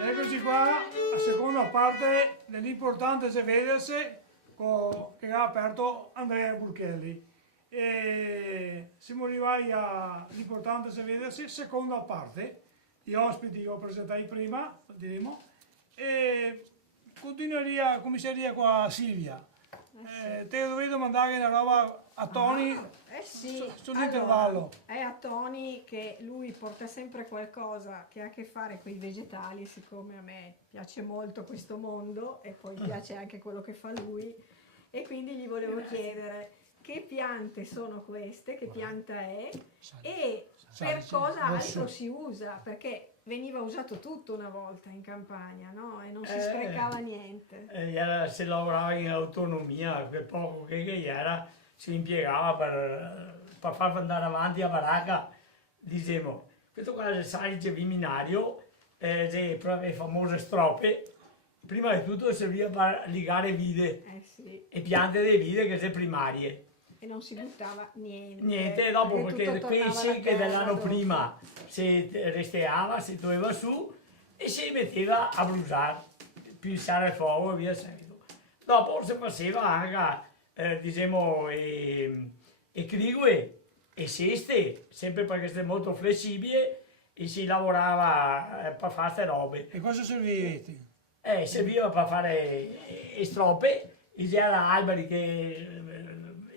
Eccoci qua, la seconda parte dell'importante se vedersi che ha aperto Andrea Burchelli. E siamo arrivati all'importante se vedersi, seconda parte. Gli ospiti che ho presentato prima, lo diremo, e cominceria qua Silvia. Te dovevo mandare una roba a Tony Sì, sull'intervallo. Allora, è a Tony che lui porta sempre qualcosa che ha a che fare con i vegetali, siccome a me piace molto questo mondo e poi piace anche quello che fa lui, e quindi gli volevo chiedere che piante sono queste, che pianta è e per cosa altro si usa, perché veniva usato tutto una volta in campagna, no? E non si sprecava niente. Si lavorava in autonomia, quel poco che era si impiegava per far andare avanti la baracca. Diciamo, questo qua è il salice viminario, le famose strope. Prima di tutto serviva per ligare vide Sì. e piante delle vide che sono primarie. E non si buttava niente. Niente, dopo perché perché tutto qui tornava sì alla che terra dell'anno dopo. prima si resteava, si toglieva su e si metteva a bruciare, pissare il fuoco e via seguito. Dopo si faceva anche, diciamo, e crigue e ceste, sempre perché è molto flessibile e si lavorava per fare queste robe. E cosa servivete? Serviva per fare strope, c'erano alberi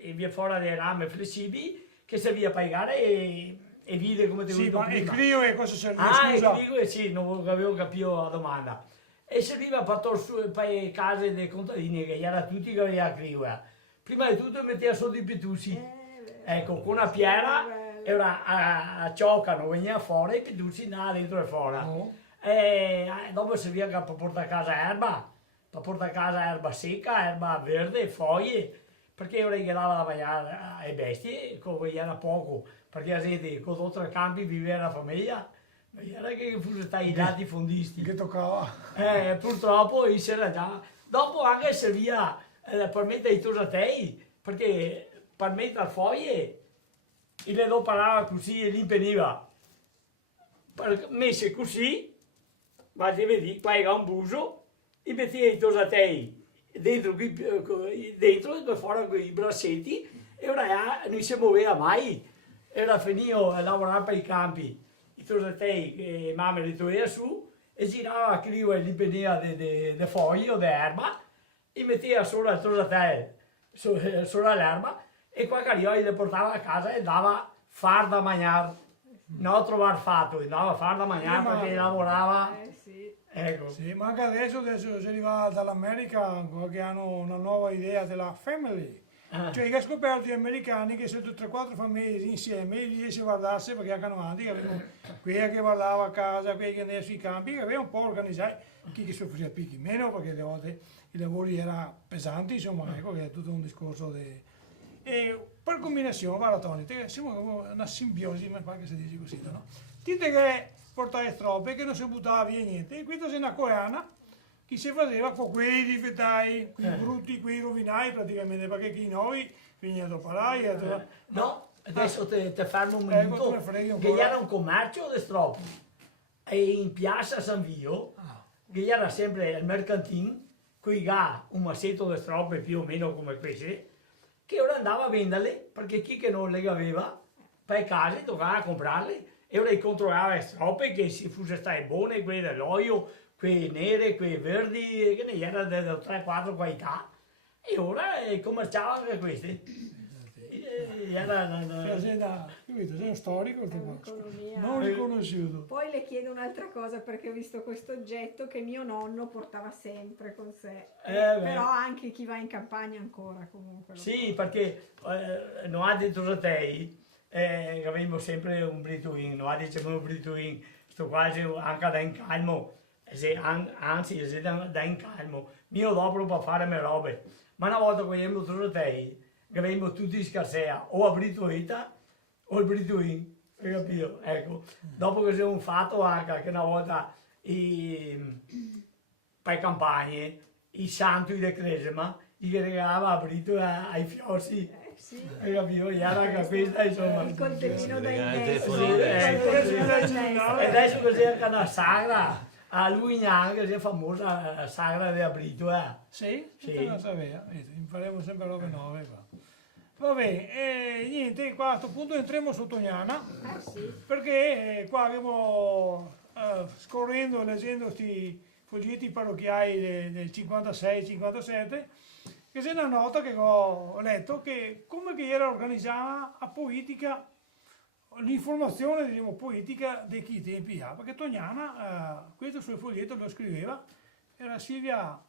e via fuori delle rame flessibili che serviva per piegare e vide come ti ho Sì, detto ma il prima. Clio e cosa serviva? Ah, Scusa. il crigo, sì, non avevo capito la domanda. E serviva per le case dei contadini, che erano tutti che avevano il crigo. Prima di tutto metteva sotto i petusi. Ecco, con una piera e a ciocano, veniva fuori e i petusi andavano dentro e fuori. Oh. E dopo serviva per portare a casa erba, per portare a casa erba secca, erba verde, foglie, perché ora gli dava da mangiare ai bestie, come era poco, perché la gente con oltre campi viveva la famiglia, ma era che fosse stati i lati fondisti. Che toccava? Purtroppo c'era già. Dopo anche serviva per mettere i tosatei, perché per mettere foglie, e le do parlava così e li impeniva. Messe così, ma ti vedi, qua era un buso, e metteva i tosatei dentro e poi fuori con i braccetti, e ora non si muoveva mai. Era finito a lavorare per i campi, i tosatei che mamma li toglieva su, e girava a crivo e li impeniva di foglie o di erba, e metteva solo il tosatei solo l'erba, e qua che le portava a casa e dava far da mangiare. Non trovare fatto, andava a far da mangiare Ma- perché lavorava. Sì. Ecco. Sì, ma anche adesso si arriva dall'America che hanno una nuova idea della family. Cioè, che ha scoperto gli americani che se tutte e quattro famiglie insieme riesce a guardarsi perché anche avanti, che avevano quella che guardava a casa, quella che andava sui campi, che aveva un po' organizzato, chi che soffriva picchi meno perché alle volte i lavori erano pesanti, insomma, ecco che è tutto un discorso di... E per combinazione, guarda Tony, siamo come una simbiosi, ma qua che si dice così, no? Dite che portare strope, che non si buttava via niente, e questa è una coeana che si faceva con quei difettai, quei brutti, quei rovinai praticamente, perché chi noi finiva a parlare. No, adesso ti fermo un Ecco, minuto, tu mi freghi un che po'. era un commercio di stropi. E in piazza San Vio, che era sempre il mercantin, qui ha un massetto di strope più o meno come queste, che ora andava a venderle, perché chi che non le aveva, per case doveva comprarle, e ora controllava le strope che si fosse state buone, quelle dell'olio, quelle nere, quelle verdi, che ne erano delle 3-4 qualità, e ora commerciava anche queste. Capito? Sei un storico, Un'economia. non riconosciuto. Poi le chiedo un'altra cosa perché ho visto questo oggetto che mio nonno portava sempre con sé. Però anche chi va in campagna ancora comunque. Lo Sì, porta. perché non ha dentro da te, avevamo sempre un brituin, non ha diciamo un brituin, sto quasi anche da incalmo, anzi è da incalmo, mio dopo per fare le robe, ma una volta che abbiamo dentro da te, avevamo tutti scarsea, o a brituita o il brituin, hai capito? Ecco, dopo che siamo fatto anche che una volta per campagne, i santi di Cresima, gli regalava a Brito ai fiossi, Sì. hai capito? E era questa, insomma. Il coltellino da regala il innesto. telefonino. Il coltellino da E innesto. adesso così anche una sagra, a Luignan, che è famosa la sagra di Brito, Sì? Sì. Non lo sapevo, impariamo sempre robe nuove qua. Vabbè, niente, qua a questo punto entriamo su Tognana, Sì. perché qua abbiamo, scorrendo e leggendo questi foglietti parrocchiali del 56-57, che c'è una nota che ho letto che come che era organizzata a politica, l'informazione diciamo, politica di chi tempi ha, perché Tognana, questo sul foglietto lo scriveva, era Silvia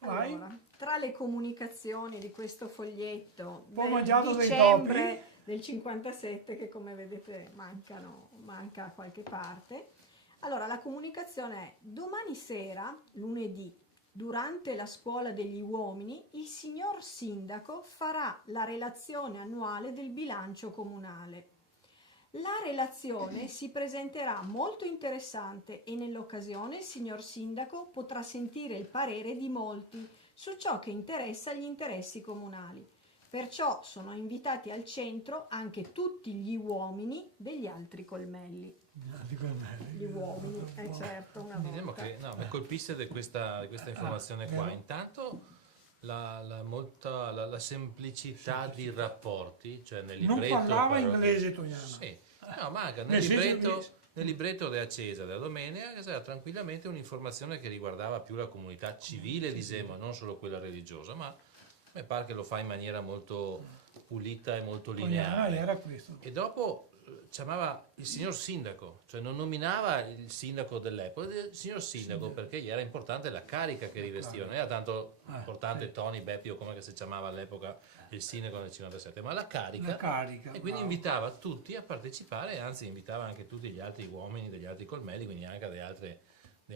Lai, Allora, tra le comunicazioni di questo foglietto po' del mangiato dei dicembre del 57, che come vedete manca qualche parte, allora la comunicazione è: domani sera, lunedì, durante la scuola degli uomini, il signor sindaco farà la relazione annuale del bilancio comunale. La relazione si presenterà molto interessante e nell'occasione il signor sindaco potrà sentire il parere di molti su ciò che interessa gli interessi comunali. Perciò sono invitati al centro anche tutti gli uomini degli altri colmelli. Gli uomini, è certo, una Diciamo volta. che no, mi colpisce di questa informazione qua. vero. Intanto la semplicità di rapporti, cioè nel non libretto. parlava inglese Tognana. Sì, no, manca Nel senso inglese. nel libretto della Chiesa della domenica c'era tranquillamente un'informazione che riguardava più la comunità civile di Sema, non solo quella religiosa, ma mi pare che lo fa in maniera molto pulita e molto Tognana lineare. era questo. E dopo chiamava il signor sindaco, cioè non nominava il sindaco dell'epoca, il signor sindaco, perché gli era importante la carica che rivestiva, non era tanto importante Tony Beppi o come che si chiamava all'epoca il sindaco nel 57, ma la carica. La carica. E quindi bravo. invitava tutti a partecipare, anzi invitava anche tutti gli altri uomini degli altri colmelli, quindi anche delle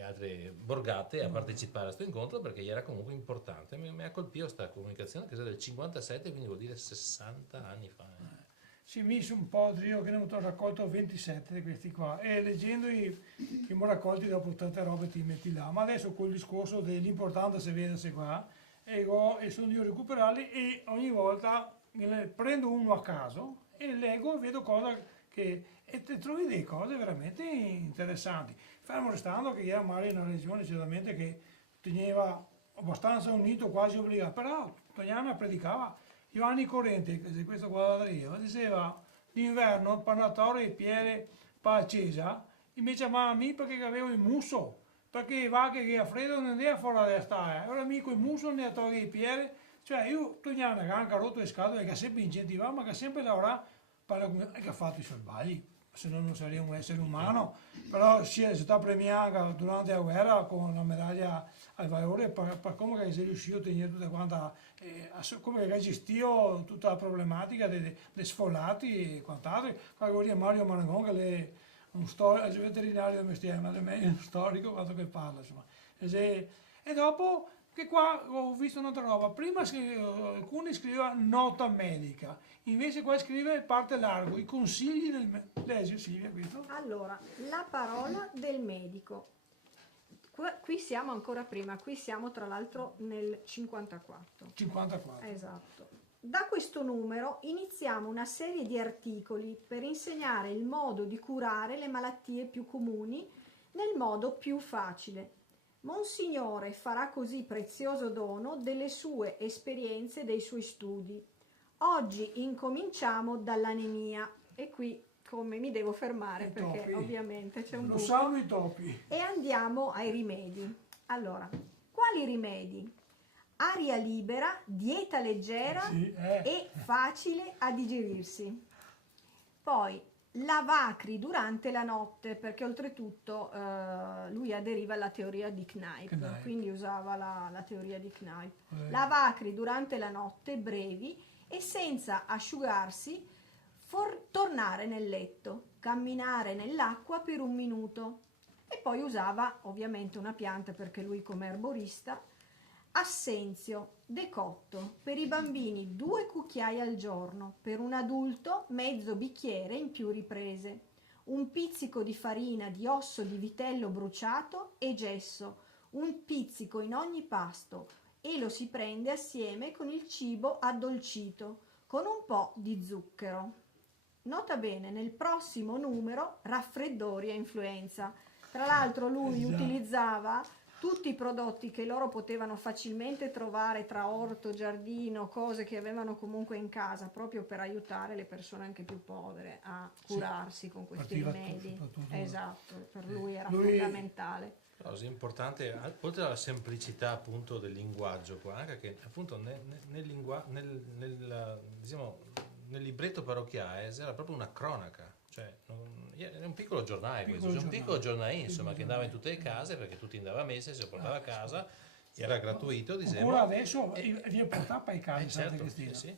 altre borgate a partecipare a questo incontro, perché gli era comunque importante. Mi ha colpito questa comunicazione che è del 57, quindi vuol dire 60 anni fa. Si è messo un po', io che ne ho raccolto 27 di questi qua e leggendoli che mi ho raccolti dopo tante robe ti metti là, ma adesso col discorso dell'importante se vede se qua e sono io a recuperarli e ogni volta ne prendo uno a caso e leggo e vedo cose che e te trovi delle cose veramente interessanti. Fermo restando che era Mari una regione certamente che teneva abbastanza unito, quasi obbligato, però Tognana predicava Giovanni Corrente, che è questo qua da io, diceva d'inverno il parlatore e piede pa accesa, invece ma a me perché avevo il muso, perché va che a freddo non è fuori da stare, ora mica il muso ne ha tolto i piedi, cioè io Tognana che ha anche rotto le scatole, che ha sempre incentivato, ma che ha sempre lavorato per la comunità, e che ha fatto i suoi sbagli, se no non sarebbe un essere umano, però si è stata premiata durante la guerra con la medaglia al valore per come che sei riuscito a tenere tutta quanta, come che ha gestito tutta la problematica dei sfollati e quant'altro. Qua vuol dire Mario Marangon che è un storico, veterinario del mestiere, ma è meglio un storico quanto che parla, insomma. E dopo che qua ho visto un'altra roba, prima alcuni scrivevano nota medica, invece qua scrive parte largo, i consigli del medico. Leggi Silvia questo? Allora, la parola del medico. Qui siamo ancora prima, qui siamo tra l'altro nel 54. 54. Esatto. Da questo numero iniziamo una serie di articoli per insegnare il modo di curare le malattie più comuni nel modo più facile. Monsignore farà così prezioso dono delle sue esperienze e dei suoi studi. Oggi incominciamo dall'anemia e qui come mi devo fermare I perché topi. ovviamente c'è un Lo buco. sanno i topi. E andiamo ai rimedi. Allora, quali rimedi? Aria libera, dieta leggera Sì, e facile a digerirsi. Poi lavacri durante la notte, perché oltretutto lui aderiva alla teoria di Kneipp, Kneipp. quindi usava la teoria di Kneipp. Eh. Lavacri durante la notte, brevi e senza asciugarsi, tornare nel letto, camminare nell'acqua per 1 minuto e poi usava ovviamente una pianta perché lui come erborista, assenzio decotto per i bambini 2 cucchiai al giorno, per un adulto mezzo bicchiere in più riprese, un pizzico di farina di osso di vitello bruciato e gesso, un pizzico in ogni pasto e lo si prende assieme con il cibo addolcito, con un po' di zucchero. Nota bene, nel prossimo numero raffreddori e influenza. Tra l'altro lui utilizzava tutti i prodotti che loro potevano facilmente trovare tra orto, giardino, cose che avevano comunque in casa, proprio per aiutare le persone anche più povere a curarsi con questi Partiva rimedi. soprattutto- Esatto, per lui era Lui- fondamentale. La cosa importante, oltre alla semplicità appunto del linguaggio qua, anche che appunto diciamo, nel libretto parrocchiale era proprio una cronaca, cioè era un piccolo giornale questo, cioè un piccolo giornale insomma che andava in tutte le case perché tutti andava a messa, si portava a casa, era gratuito, diciamo. Ancora adesso vi portava ai casi Santa Certo, Cristina. sì,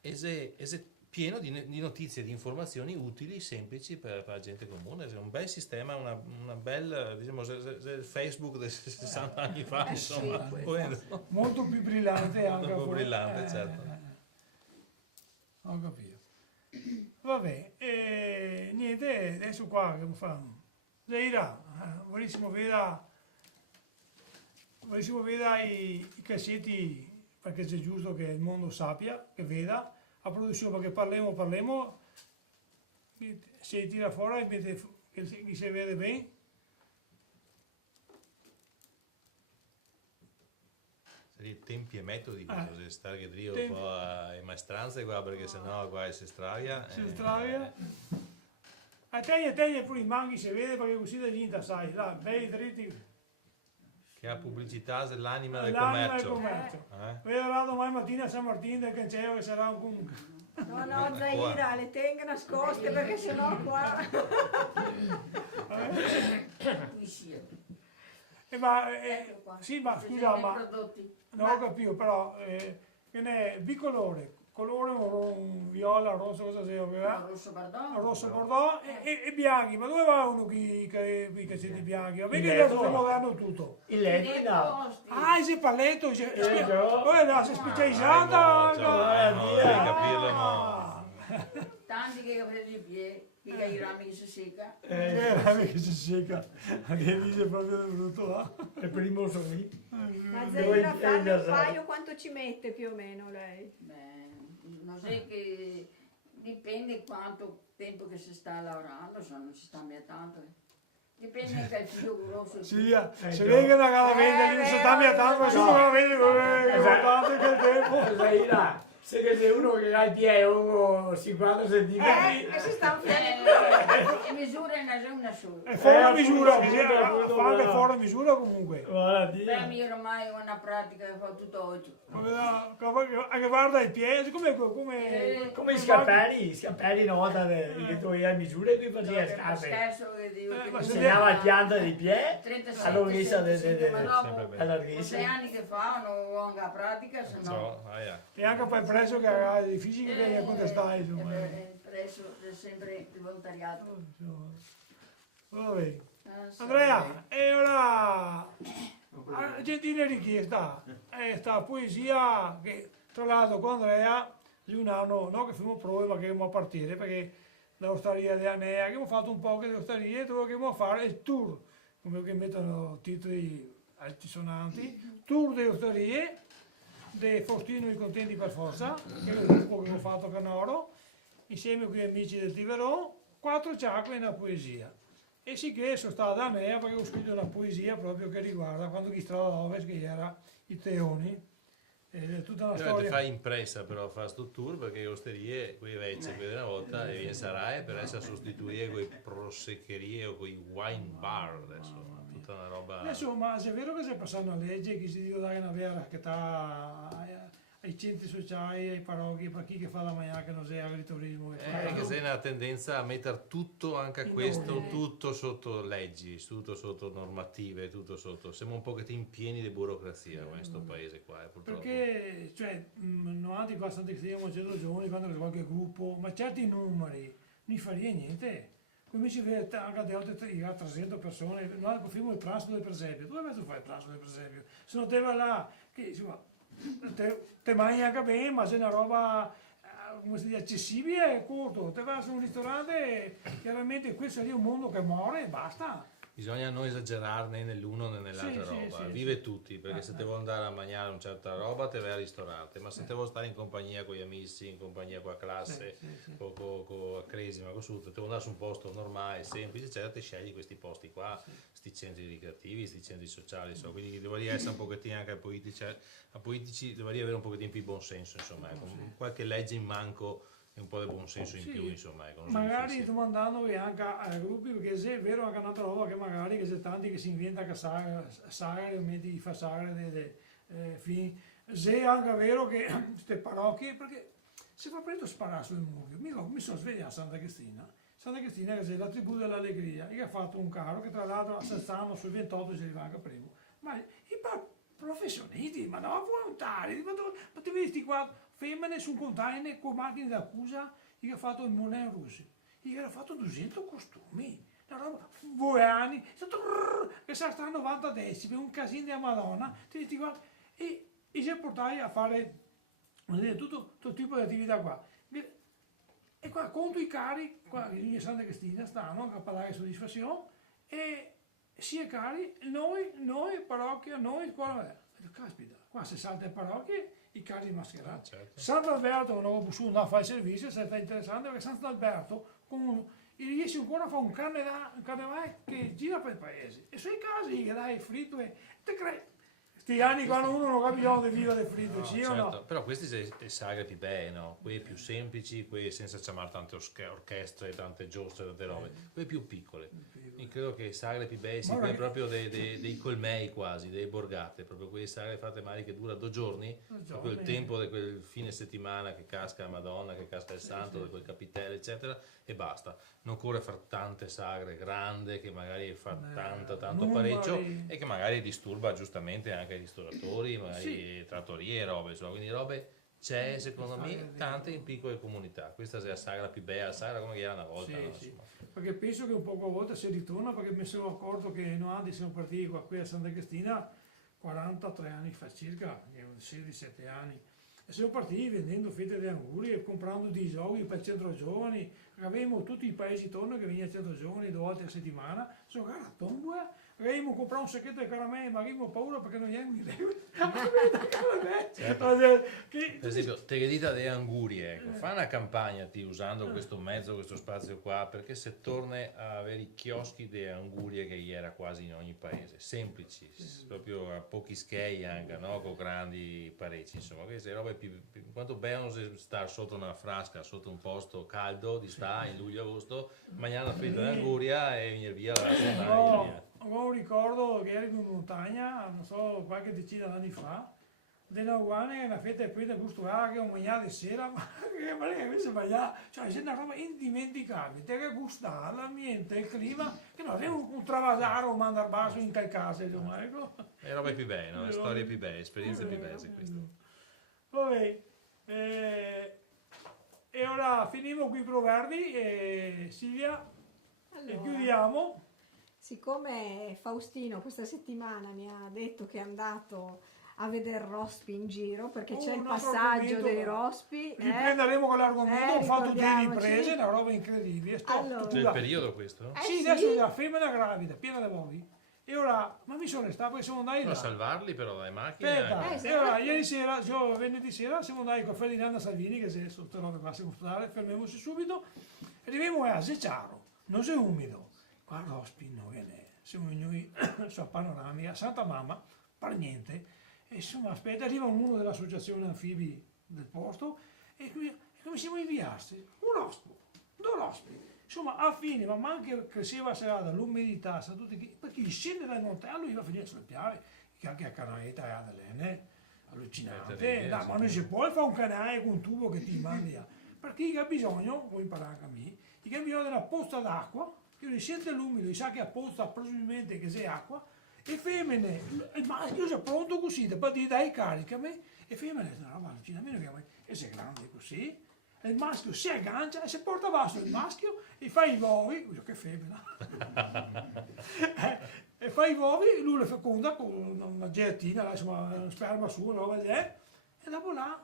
sì. Ese pieno di notizie, di informazioni utili, semplici per la gente comune. È un bel sistema, una bella, diciamo, il Facebook di 60 anni fa, insomma. Molto più brillante anche. Molto più brillante, certo. Ho capito. Vabbè, niente, adesso qua che fanno? Leira, volessimo vedere i cassetti, perché c'è giusto che il mondo sappia, che veda, a produzione, perché parliamo, si tira fuori, che si vede bene. Tempi e metodi, così stare che drio Tempi. un po' a maestranze qua, perché sennò qua si stravia. Si stravia. A te pure i manghi si vede perché così da niente, sai, là, bei dritti. Che ha pubblicità dell'anima del L'anima del commercio. commercio. Vedrà domani mattina a San Martino del Cancello che sarà un... No, Zaira, le tenga nascoste perché sennò qua... Ecco qua. Sì, ma Ci scusa, sono i ma prodotti. non ho capito, però, che ne è bicolore, colore un viola, rosso, cosa sia, No, rosso bardone. rosso bordeaux e bianchi, ma dove va uno i cassetti bianchi? Ma vedi Il che letto. sono moderno tutto. Il Nei letto no. posti. Ah, il palletto, già. si è specializzato. capirlo, no. Tanti che prende i piedi, che i rami che si secca. Che si secca, che dice proprio brutto là. Il primo sono lì. Ma Dove Zaira, farne un nasare? paio quanto ci mette più o meno lei? Beh, non so che dipende quanto tempo che si sta lavorando, se non si sta mai tanto. Dipende anche dal filo grosso. Sì, se già. vede una calavenda, non si sta a tanto, ma si No. non vede che va tanto che tempo. Zaira, se che c'è uno che ha il piede uno 50 centimetri, E si sta Le misure ne sono una sola. È fuori appunto, misura, appunto, fa anche no. fuori misura comunque. guarda Beh, Dio. io ormai ho una pratica che fa tutto oggi. Anche guarda i piedi, Come i scappelli una volta che tu hai misure qui faceva scarpe. Scherzo che dico che ma mi se Segnava il pianta dei piedi, 37, allora che sa 35, ma Sempre dopo bene. alla 6 risa. anni che fa non ho anche la pratica, se no So, ah, E anche poi preso che ha i fisici che gli contestai, insomma. presso è sempre il volontariato. Vabbè. Sì. Andrea, e ora gentile richiesta, sta poesia che tra l'altro con Andrea di un anno, no che facciamo prove ma che dobbiamo partire perché l'osteria di Anea, che abbiamo fatto un po' che osterie, dove dobbiamo fare il tour, come che mettono titoli altisonanti, tour delle osterie, di Faustino i Contenti per Forza, che è il gruppo che abbiamo fatto a Canoro, insieme con gli amici del Tiveron, 4 ciacque e una poesia. E sì che sono stato da Anea perché ho scritto una poesia proprio che riguarda quando chi strada ovest, che era i Teoni, è tutta una Ti storia. fai impressa però fare sto tour perché le osterie, qui vecchie, quelle una volta, e viene sarai per essere sostituite con le proseccherie o con i wine bar adesso, tutta una roba... Adesso, ma se è vero che si è passata una legge che si deve dare una vera che ai centri sociali, ai parrocchi, per chi che fa la mangiare che non sia agriturismo. Che c'è una tendenza a mettere tutto anche a In questo, ordine. tutto sotto leggi, tutto sotto normative, tutto sotto... Siamo un pochettino pieni di burocrazia in questo paese qua, purtroppo. Perché, cioè, non ha di qua Santa Cristina, ma c'è giorni, quando c'è qualche gruppo, ma certi numeri, non faria niente. Come si vede anche di altre 300 persone, noi facciamo il transito del presepio. Dove vai tu fai il transito del presepio? Se non te va là, che insomma, te mangi anche bene, ma se è una roba come si dice, accessibile è corto. Te vai su un ristorante, chiaramente questo è lì un mondo che muore e basta. bisogna non esagerare né nell'uno né nell'altra Sì, roba. sì, Vive sì. tutti, perché se te vuoi andare a mangiare una certa roba te vai al ristorante, ma se te vuoi stare in compagnia con gli amici, in compagnia con la classe, Sì. con la cresima, con tutto, te vuoi andare su un posto normale, semplice, eccetera, te scegli questi posti qua, questi centri ricreativi, questi centri sociali, insomma. Quindi dovrei essere un pochettino anche a politici dovrei avere un pochettino più di buon senso, insomma, con qualche legge in manco e un po' di buon senso in Sì, più, insomma, ecco, non so magari difficile. domandandovi anche ai gruppi, perché se è vero anche un'altra roba che magari che c'è tanti che si inventa che sagre, metti fa sagre fini. Se è anche vero che queste parrocchie, perché se fa presto sparare sul muro, mi sono svegliato a Santa Cristina che è la tribù dell'allegria, che ha fatto un carro che tra l'altro a Sassano sul 28 si arriva anche primo, ma i professionisti, ma no, volontari, ma ti vedi qua femmine su un container con macchine d'accusa che ha fatto il Moulin Rouge, che ha fatto 200 costumi, una roba, 2 anni, che sarà sta a 90 decibeli, un casino di Madonna, ti vedi qua, e si portai a fare tutto tipo di attività qua. E qua conto i cari, qua in Santa Cristina stanno a parlare soddisfazione e sia cari, noi parrocchia, noi scuola. Ho detto, caspita, qua se salta in parrocchie i cari mascherati. Certo. Sant'Alberto non ho potuto andare a fare il servizio, è stato interessante perché Sant'Alberto riesce ancora a fare un carnevale che gira per il paese. E sui casi che dai fritto e te crei. Sti anni quando uno non capiva di vivere fritto, No, sì o certo, no? però questi sono sagre più belle, no? Quelli più semplici, quelli senza chiamare tante orchestre, tante giostre, tante robe, quelle più piccole. Io credo che sagre più belle siano quelle proprio dei colmei quasi, delle borgate, proprio quelle sagre fatte magari che dura 2 giorni, proprio il tempo di quel fine settimana che casca la Madonna, che casca il Santo, quel capitello, eccetera, e basta. Non occorre fare tante sagre grandi che magari fa tanto pareggio e che magari disturba giustamente anche i ristoratori, magari trattorie e robe, insomma, quindi robe c'è secondo me tante in piccole comunità. Questa è la sagra più bella, la sagra come era una volta, no? Sì. Perché penso che un poco a volte si ritorna, perché mi sono accorto che noi anni siamo partiti qua qui a Santa Cristina 43 anni fa circa, 16-17 anni, e siamo partiti vendendo fette di anguri e comprando dei giochi per il centro giovani. Avevamo tutti i paesi intorno che venivano al centro giovani 2 volte a settimana, giocare a tombola, avevamo comprato un sacchetto di caramelle, ma avevamo paura perché non gli avevamo Per esempio, Teredita delle Angurie, ecco, fa una campagna usando questo mezzo, questo spazio qua, perché se torna a avere i chioschi delle Angurie che era quasi in ogni paese, semplici, proprio a pochi schei anche, no? Con grandi parecchi, insomma, queste robe quanto bello stare sotto una frasca, sotto un posto caldo di sta in luglio-agosto, mangiare una fetta di Anguria e venire via la settimana. Ho un ricordo che ero in montagna, non so, qualche decina d'anni fa, della Uguane, una fetta di quella gustosa che ho mangiato di sera, ma che invece mangiare, cioè è una roba indimenticabile, te che gustare l'ambiente, il clima, che non è un travasare o mandare basso in quel caso, insomma, ecco. Le robe più belle, no? Le storie più belle, esperienze più belle, queste. Vabbè, e ora finiamo qui i proverbi e Silvia, e Allora, chiudiamo. siccome Faustino questa settimana mi ha detto che è andato a vedere rospi in giro, perché c'è il Un altro passaggio argomento, dei rospi, riprenderemo con l'argomento, ho fatto 2 ricordiamoci. riprese, una roba incredibile. Allora. C'è il periodo questo? Sì, sì? adesso la femmina gravida, piena di uomini. E ora, ma mi sono restato perché siamo andati Devono là. salvarli però dalle macchine Aspetta, anche. e ora ieri sera, venerdì sera, siamo andati con Ferdinando Salvini, che se sotto robe qua si mostrare, fermiamoci subito, arriviamo a Secciaro, non è umido, qua l'ospi non viene, siamo noi sulla panoramica, a Santa Mamma, per niente, e insomma aspetta, arriva uno dell'associazione anfibi del posto, e come siamo inviati? Un ospo, 2 ospi. Insomma, a fine, ma anche cresceva la serata, l'umidità, perché scende dal montagna, lui va a finire sulle piave, che anche a Canaeta è adalene, allucinante, terribile, no, sì. ma non si può fare un canale con un tubo che ti manda via, perché ha bisogno, vuoi imparare anche a me, che ha bisogno della posta d'acqua, che lui sente l'umido, sa che ha posta presumibilmente che c'è acqua, e femmine, il maschio è pronto così, da partire dai carica a me, e femmine, no, ma allucinamento, e sei grande così, e il maschio si aggancia e si porta verso il maschio e fa i uovi, che femmina, e fa i uovi, lui le feconda con una gelattina, insomma, una sperma su, una roba e dopo là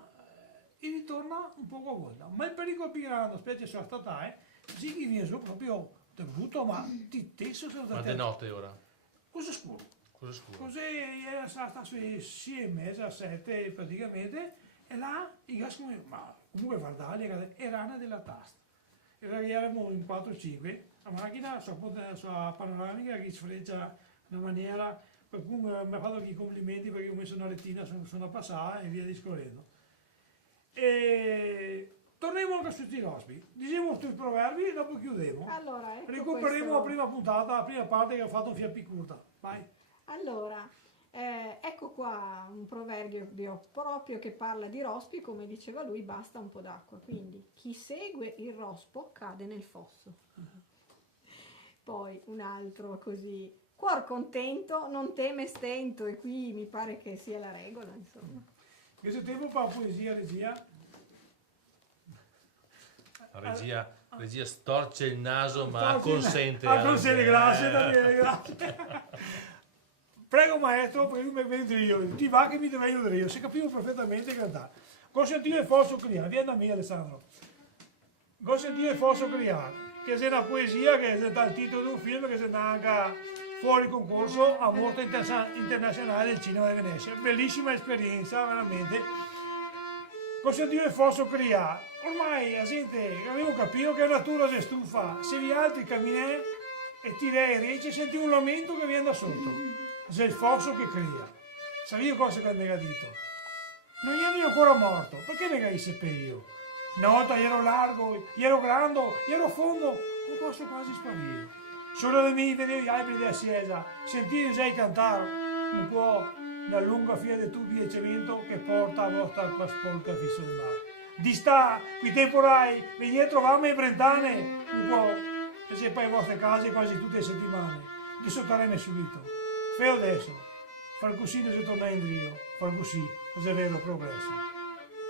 e ritorna un poco a volta. Ma il pericolo più grande, specie sulla statale, sì che viene su proprio è brutto, ma ti tesso sono Ma di notte ora? Cosa scuro? Cosa scuro? Così era stata sui 6:30, 7 praticamente, e là i gas ma comunque guardare, era una della tasta. Eravamo in 4-5, la macchina sua panoramica che sfreccia in una maniera, per cui mi ha fatto i complimenti perché ho messo una retina, sono passata e via discorrendo. E torniamo anche su questi rospi, diciamo tutti i proverbi e dopo chiudiamo. Allora, ecco Recupereremo questo- la prima puntata, la prima parte che ho fatto un fiappi curta. Vai. Allora, ecco qua un proverbio proprio che parla di rospi, come diceva lui, basta un po' d'acqua. Quindi chi segue il rospo cade nel fosso. Poi un altro così, cuor contento non teme stento, e qui mi pare che sia la regola, insomma. Questo tempo per la poesia, regia. La regia storce il naso ma Storce il- consente. consente, anche, grazie Daniele, grazie. Prego maestro, perché io mi vedo io, ti va che mi devo aiutare io, se capivo perfettamente cantare. Consentire forza criare, vieni da me Alessandro. Consentire forza criare, che è una poesia che è il titolo di un film che è andato anche fuori concorso a Mostra Internazionale del Cinema di Venezia. Bellissima esperienza, veramente. Consentire forza criare. Ormai la gente avevo capito che la natura si stufa, se vi altri camminate e tirei riesci senti un lamento che viene da sotto. C'è il fosso che cria. Sapevo cosa che mi ha detto. Non ero ancora morto, perché mi hai seppellito? Una volta ero largo, ero grande, ero fondo, non posso quasi sparire. Solo da me vedevo gli alberi della Siesa, sentire già cantare un po' la lunga fila di tubi di cemento che porta a vostra acqua sporca fisso del mare. Di sta, qui temporai, venite a trovarmi in Brentane, un po', e se poi le vostre case quasi tutte le settimane. Di sottaremi subito. Feo adesso, far così non si torna in Dio, far così è vero progresso.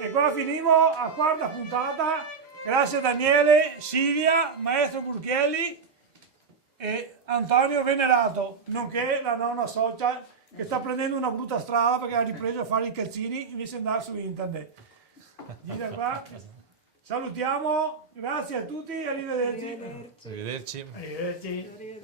E qua finimo a quarta puntata, grazie a Daniele, Silvia, maestro Burchielli e Antonio Venerato, nonché la nonna social che sta prendendo una brutta strada perché ha ripreso a fare i calzini invece di andare su internet. Gira qua. Salutiamo, grazie a tutti, arrivederci. Arrivederci. Arrivederci. Arrivederci. Arrivederci.